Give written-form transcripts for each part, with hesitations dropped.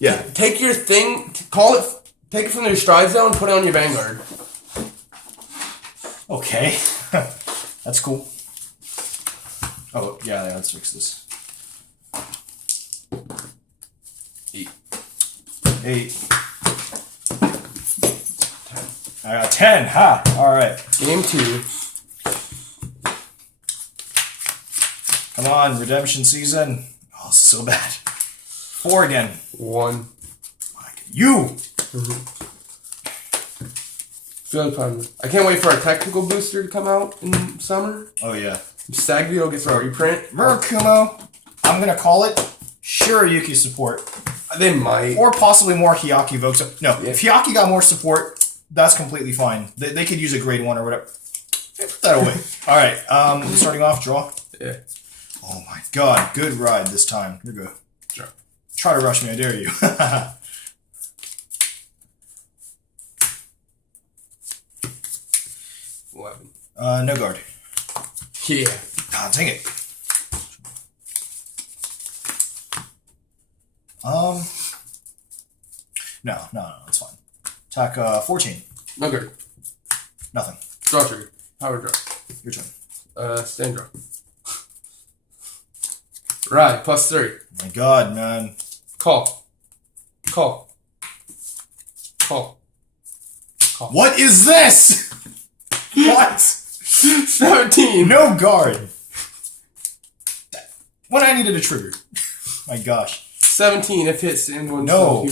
Yeah. Take your thing, take it from your stride zone, put it on your Vanguard. Okay. That's cool. Oh, yeah, let's fix this. 8. I got 10. Ha! Alright. Game 2. Come on, redemption season. Oh, so bad. 4 again. 1. You! Really proud of me. I can't wait for our technical booster to come out in summer. Oh, yeah. Stagville gets a reprint. Murakumo, I'm going to call it Shiryuki support. They might. Or possibly more Hyaki Vogue. No, yeah. If Hyaki got more support, that's completely fine. They could use a grade 1 or whatever. Put that away. Alright, starting off, draw. Yeah. Oh my god, good ride this time. You're good. Sure. Try to rush me, I dare you. 11. No guard. Yeah. Ah, dang it. No, it's fine. Attack 14. No good. Nothing. Draw trigger. Power draw. Your turn. Stand draw. Right, +3. Oh my god, man. Call. What is this? What? 17. No guard. When I needed a trigger. My gosh. 17 if hits in one. No.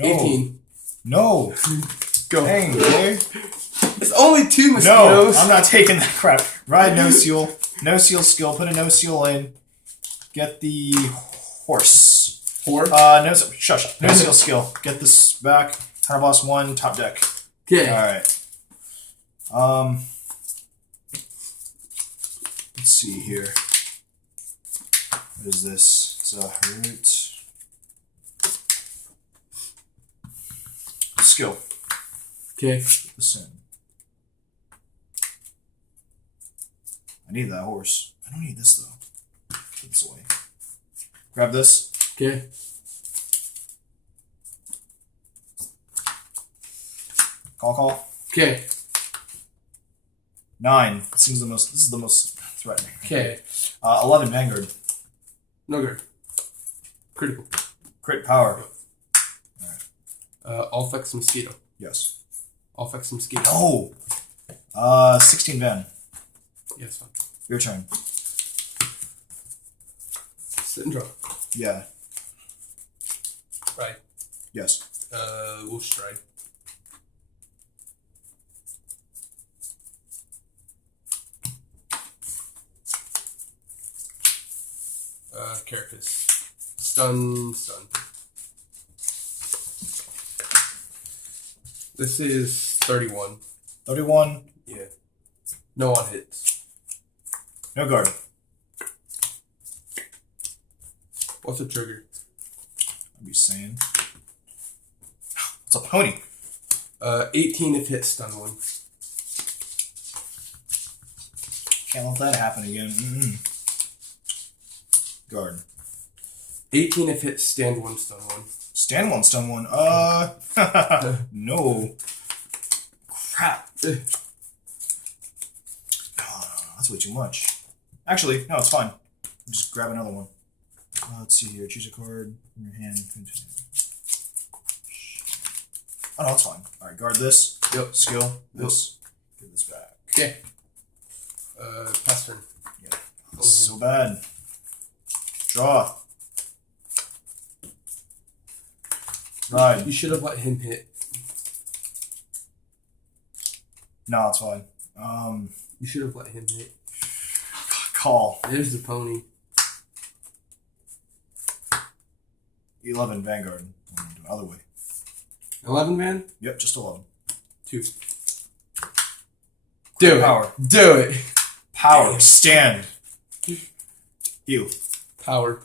18. No. Go. Dang, okay. It's only 2 mosquitoes. No, I'm not taking that crap. Ride no seal. No seal skill. Put a no seal in. Get the horse. Horse? No, shush. No seal skill. Get this back. Counter boss 1, top deck. Okay. Alright. Let's see here. What is this? It's a root. Skill. Okay. Put this in. I need that horse. I don't need this though. Put this away. Grab this. Okay. Call. Okay. 9. This is the most threatening. Okay. 11 Vanguard. No good. Critical. Crit power. All effects mosquito. Yes. All effects mosquito. No. 16 Van. Yes, fine. Your turn. Sit and draw. Yeah. Right. Yes. We'll stride. Carapace. Stun. This is 31. 31. Yeah. No on hits. No guard. What's a trigger? I'll be saying. It's a pony. 18 if hit, stun 1. Can't let that happen again. Guard. 18 if hit, stand 1, stun 1. Stand 1, stun 1. No. Crap. Oh, that's way too much. Actually, no, it's fine. Just grab another one. Let's see here. Choose a card in your hand. Oh, no, it's fine. Alright, guard this. Yep. Skill. This. Get this back. Okay. Pass turn. Yeah. Oh, so bad. Draw. Ride. You should have let him hit. No, it's fine. You should have let him hit. Call. There's the pony. 11 Vanguard. I'm gonna do it other way. 11 man? Yep, just 11. 2. Do it. Power. Do it. Power. Stand. Heal. Power.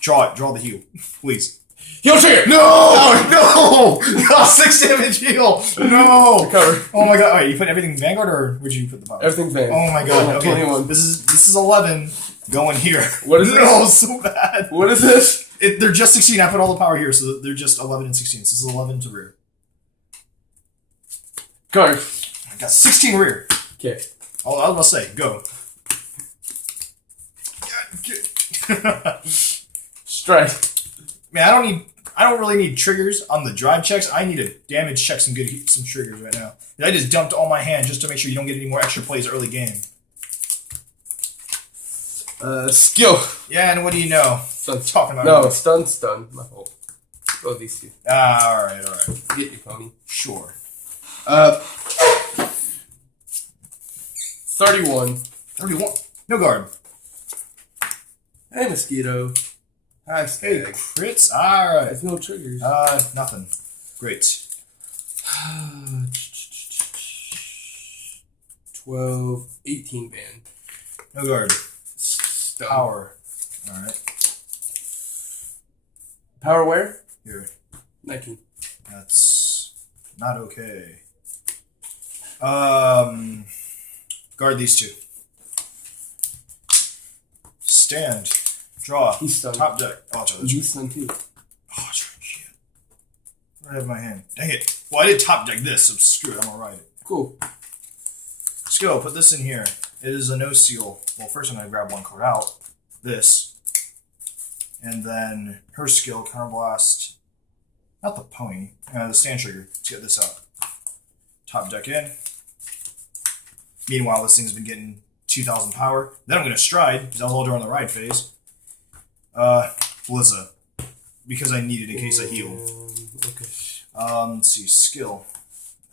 Draw it. Draw the heal. Please. Heal trigger! No! No! 6 damage heal! No! Recover. Oh my god. Alright, you put everything Vanguard or where'd you put the power? Everything's Van. Oh my god. Okay. 21. This is 11 going here. What is this? No, so bad. What is this? They're just 16. I put all the power here, so they're just 11 and 16. So this is 11 to rear. Card. I got 16 rear. Okay. Oh, I was about to say, go. Strike. Man, I don't really need triggers on the drive checks. I need to damage check some triggers right now. And I just dumped all my hand just to make sure you don't get any more extra plays early game. Skill. Yeah, and what do you know? Stun. Talking about No, stun. My fault. Oh, these two. Alright. Get your pony. Sure. 31. 31. No guard. Hey, mosquito. Hi, Hey, Stag. crits. Alright. There's no triggers. Nothing. Great. 12, 18 band. No guard. Stun. Power. Alright. Power where? Here. 19. That's not okay. Guard these two. Stand. Draw. He's stunned. Top deck. Oh, He's stunned too. oh shit. I have my hand. Dang it. Well, I did top deck this, so screw it. I'm gonna write it. Cool. Skill. Put this in here. It is a no seal. Well, first I'm gonna grab one card out. This. And then her skill, counterblast. Not the pony. The stand trigger. Let's get this out. Top deck in. Meanwhile, this thing's been getting 2,000 power. Then I'm going to stride, because I'll hold her on the ride phase. Blizza. Because I need it in case I heal. Okay. Let's see. Skill.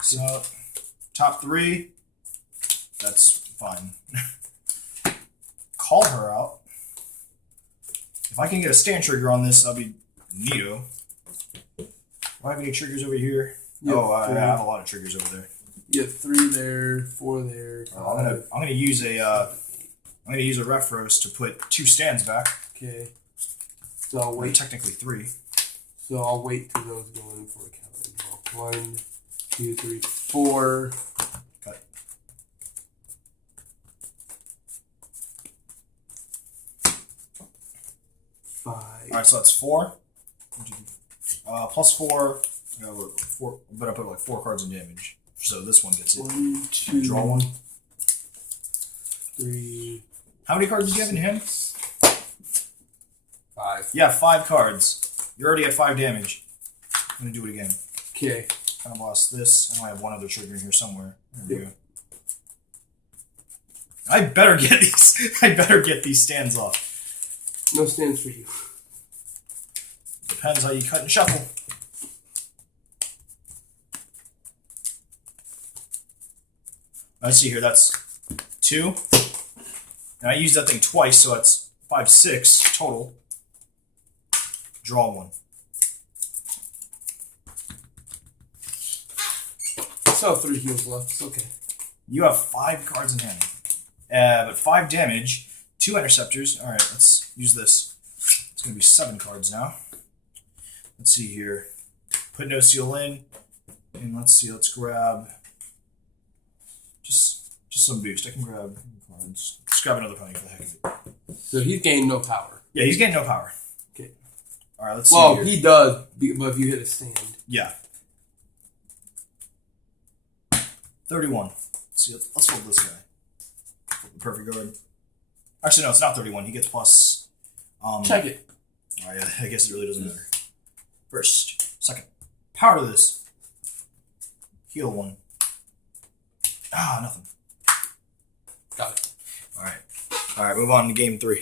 So, top 3. That's fine. Call her out. If I can get a stand trigger on this, that'll be neato. Do I have any triggers over here? I have a lot of triggers over there. You have 3 there, 4 there. I'm gonna use a ref roast to put 2 stands back. Okay. So I'll Or wait. technically 3. So I'll wait till those go in for a count. 1, 2, 3, 4. Cut. Alright, so that's 4. Plus 4. But I put like 4 cards in damage. So this one gets it. 1, 2, Draw 1. 3. How many cards do you have in hand? 5. Yeah, 5 cards. You're already at 5 damage. I'm gonna do it again. Okay. Kind of lost this. I know I have one other trigger in here somewhere. There we go. I better get these. I better get these stands off. No stands for you. Depends how you cut and shuffle. Let's see here. That's 2. And I used that thing twice, so that's 5, 6 total. Draw 1. I still have 3 heals left. It's okay. You have 5 cards in hand. But 5 damage, 2 interceptors. Alright, let's use this. It's going to be 7 cards now. Let's see here. Put no seal in. And let's see, let's grab just some boost. I can grab cards. Just grab another pony for the heck of it. So he's gained no power. Yeah, he's getting no power. Okay. Alright, let's see Well, here. he does, but if you hit a stand. Yeah. 31. Let's see, let's hold this guy. The perfect guard. Actually, no, it's not 31. He gets plus. Check it. Alright, I guess it really doesn't matter. First, second. Power to this. Heal 1. Nothing. Got it. Alright, move on to game 3.